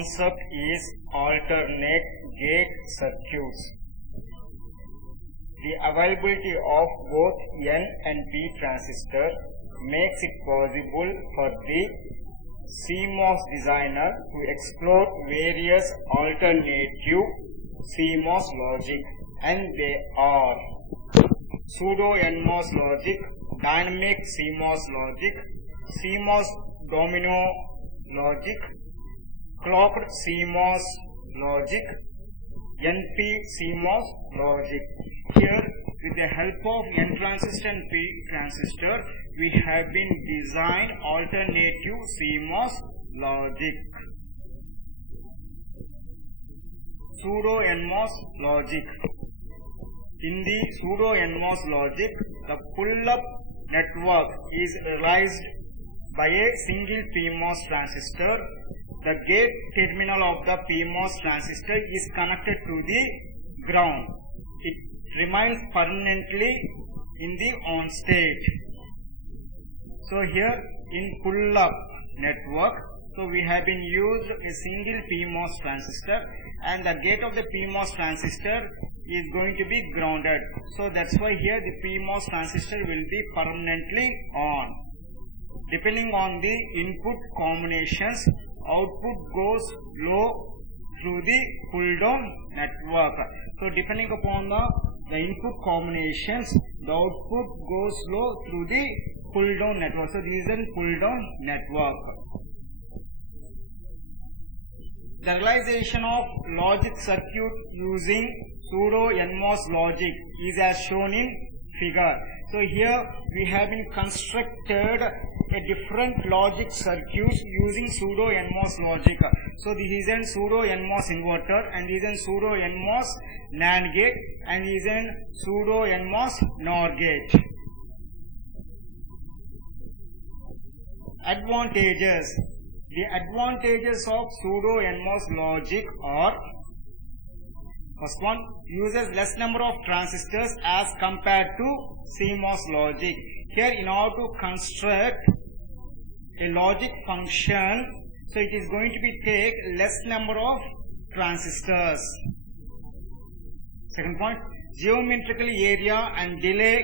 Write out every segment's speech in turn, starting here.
concept is alternate gate circuits. The availability of both N and P transistor makes it possible for the CMOS designer to explore various alternative CMOS logic, and they are pseudo-NMOS logic, dynamic CMOS logic, CMOS domino logic, clocked CMOS logic, NP CMOS logic. Here, with the help of N transistor and P transistor, we have been designed alternative CMOS logic. Pseudo-NMOS logic. In the pseudo-NMOS logic, the pull-up network is realized by a single PMOS transistor. The gate terminal of the PMOS transistor is connected to the ground. It remains permanently in the on state. So here in pull-up network, so we have been used a single PMOS transistor, and the gate of the PMOS transistor is going to be grounded. So that's why here the PMOS transistor will be permanently on. Depending on the input combinations, output goes low through the pull down network. So depending upon the input combinations, the output goes low through the pull down network. So this is a pull down network. The realization of logic circuit using pseudo-NMOS logic is as shown in figure. So here we have been constructed a different logic circuits using pseudo-NMOS logic. So this is a pseudo-NMOS inverter, and this is a pseudo-NMOS NAND gate, and this is a pseudo-NMOS NOR gate. Advantages. The advantages of pseudo-NMOS logic are: first one, uses less number of transistors as compared to CMOS logic. Here, in order to construct a logic function, so it is going to be take less number of transistors. Second point, geometrically area and delay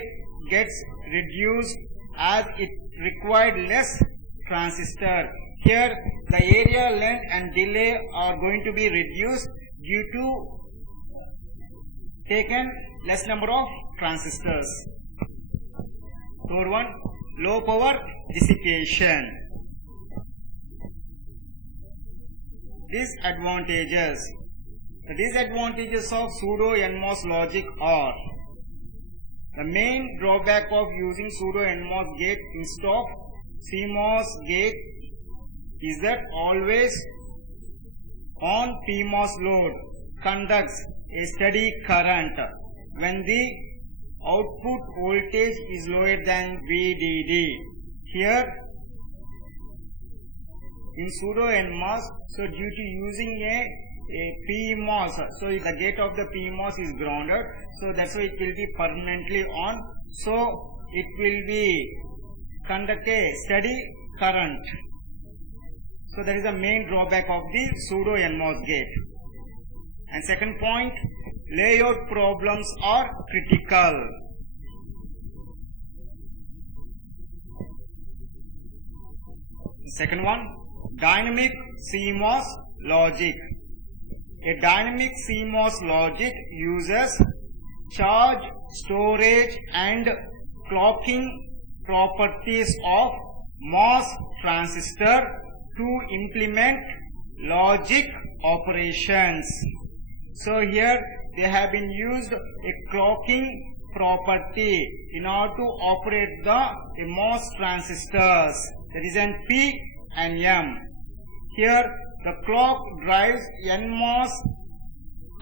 gets reduced as it required less transistor. Here, the area, length and delay are going to be reduced due to taken less number of transistors. Third one, low power dissipation. Disadvantages. The disadvantages of pseudo-NMOS logic are: the main drawback of using pseudo-NMOS gate instead of CMOS gate is that always on PMOS load conducts a steady current when the output voltage is lower than VDD. Here in pseudo-NMOS, so due to using a PMOS, so the gate of the PMOS is grounded, so that's why it will be permanently on, so it will be conduct a steady current. So that is the main drawback of the pseudo-NMOS gate. And second point, layout problems are critical. Second one, dynamic CMOS logic. A dynamic CMOS logic uses charge, storage and clocking properties of MOS transistor to implement logic operations. So here they have been used a clocking property in order to operate the MOS transistors, that is an P and M. Here the clock drives NMOS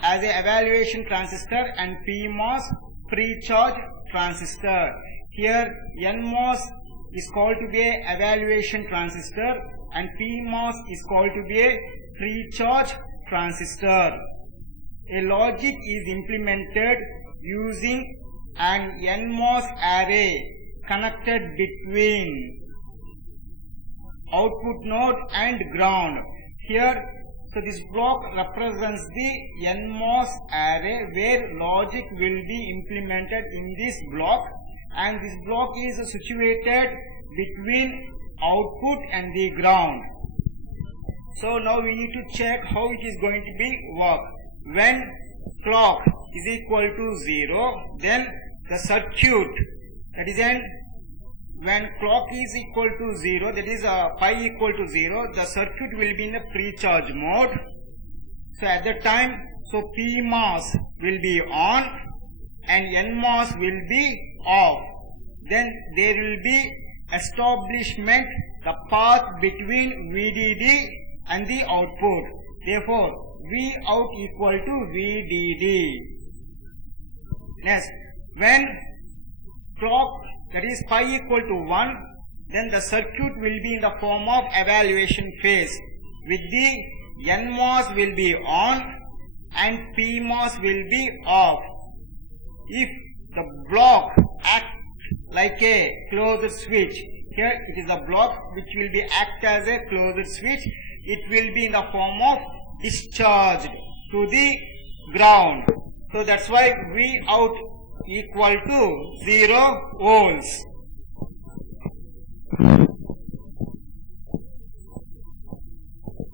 as an evaluation transistor and PMOS pre-charge transistor. Here NMOS is called to be an evaluation transistor and PMOS is called to be a pre-charge transistor. A logic is implemented using an NMOS array connected between output node and ground. Here So this block represents the NMOS array where logic will be implemented in this block, and this block is situated between output and the ground. So now we need to check how it is going to be work. When clock is equal to 0, then the circuit, that is when clock is equal to 0, that is pi equal to 0, the circuit will be in the pre-charge mode. So at that time, so PMOS will be on and NMOS will be off. Then there will be establishment the path between VDD and the output. Therefore, V out equal to VDD. Next, when clock, that is pi equal to 1, then the circuit will be in the form of evaluation phase, with the NMOS will be on and PMOS will be off. If the block acts like a closed switch, here it is a block which will be act as a closed switch, it will be in the form of discharged to the ground. So that's why V out equal to 0 volts.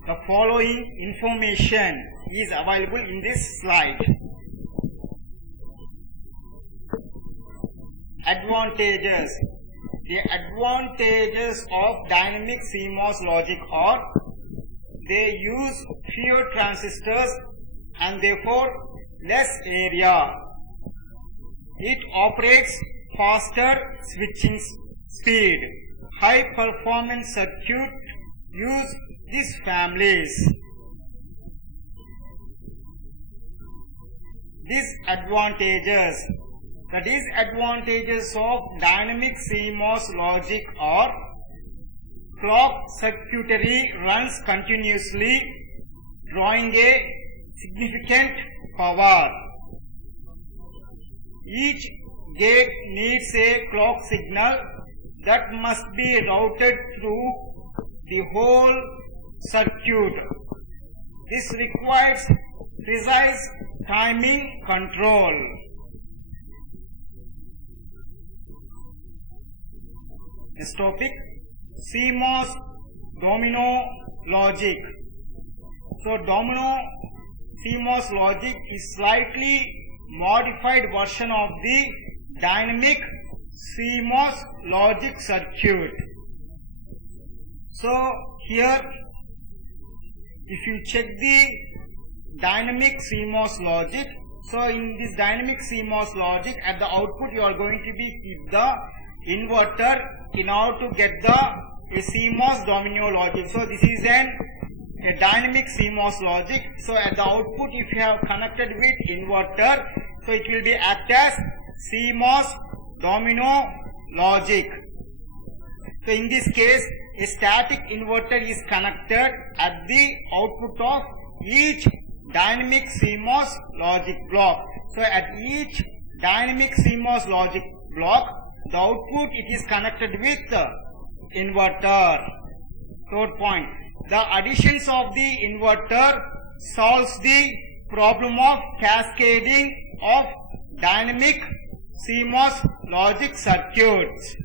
The following information is available in this slide. Advantages. The advantages of dynamic CMOS logic are: they use fewer transistors and therefore less area. It operates faster switching speed. High performance circuit use these families. Disadvantages. The disadvantages of dynamic CMOS logic are: clock circuitry runs continuously, drawing a significant power. Each gate needs a clock signal that must be routed through the whole circuit. This requires precise timing control. This topic, CMOS domino logic. So domino CMOS logic is slightly modified version of the dynamic CMOS logic circuit. So here, if you check the dynamic CMOS logic, so in this dynamic CMOS logic, at the output you are going to be keep the inverter in order to get the CMOS domino logic. So this is a dynamic CMOS logic. So at the output, if you have connected with inverter, so it will be act as CMOS domino logic. So in this case, a static inverter is connected at the output of each dynamic CMOS logic block. So at each dynamic CMOS logic block, the output it is connected with the inverter. Third point, the additions of the inverter solves the problem of cascading of dynamic CMOS logic circuits.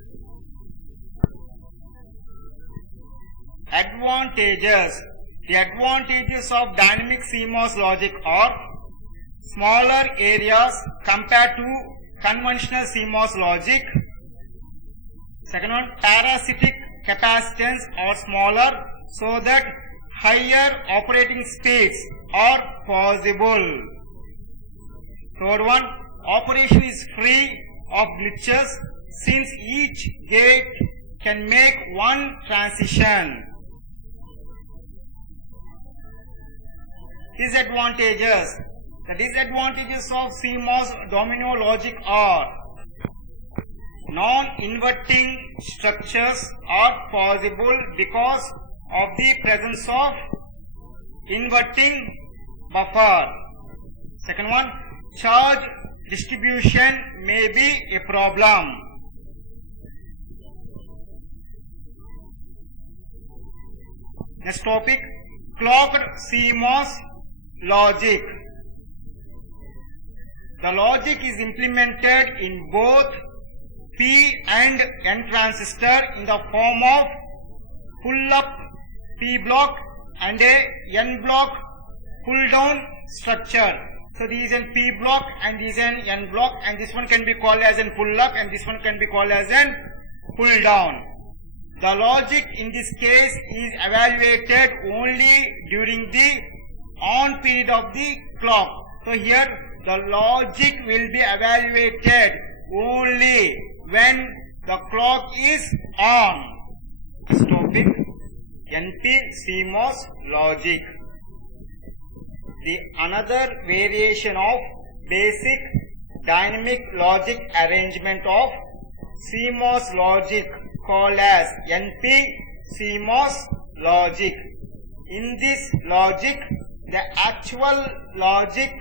Advantages. The advantages of dynamic CMOS logic are: smaller areas compared to conventional CMOS logic. Second one, parasitic capacitance are smaller so that higher operating speeds are possible. Third one, operation is free of glitches since each gate can make one transition. Disadvantages. The disadvantages of CMOS domino logic are: non-inverting structures are possible because of the presence of inverting buffer. Second one, charge distribution may be a problem. Next topic, clocked CMOS logic. The logic is implemented in both P and N transistor in the form of pull-up P block and a N block pull-down structure. So this is an P block and this is an N block, and this one can be called as an pull-up and this one can be called as an pull-down. The logic in this case is evaluated only during the on period of the clock. So here the logic will be evaluated only when the clock is on. This topic, NP CMOS logic. The another variation of basic dynamic logic arrangement of CMOS logic called as NP CMOS logic. In this logic, the actual logic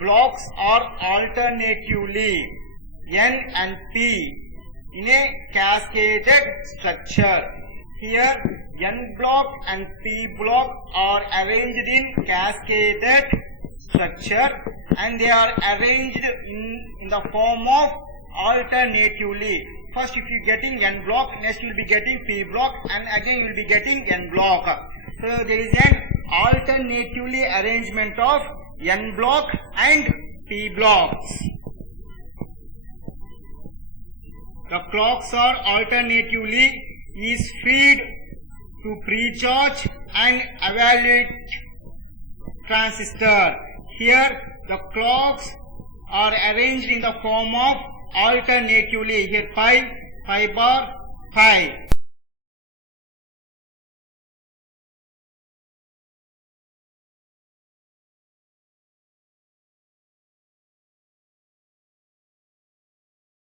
blocks are alternatively N and P in a cascaded structure. Here N block and P block are arranged in cascaded structure and they are arranged in the form of alternatively. First if you getting N block, next you will be getting P block, and again you will be getting N block. So there is an alternatively arrangement of N block and P blocks. The clocks are alternatively is feed to pre-charge and evaluate transistor. Here the clocks are arranged in the form of alternatively. Here 5, 5 bar, 5.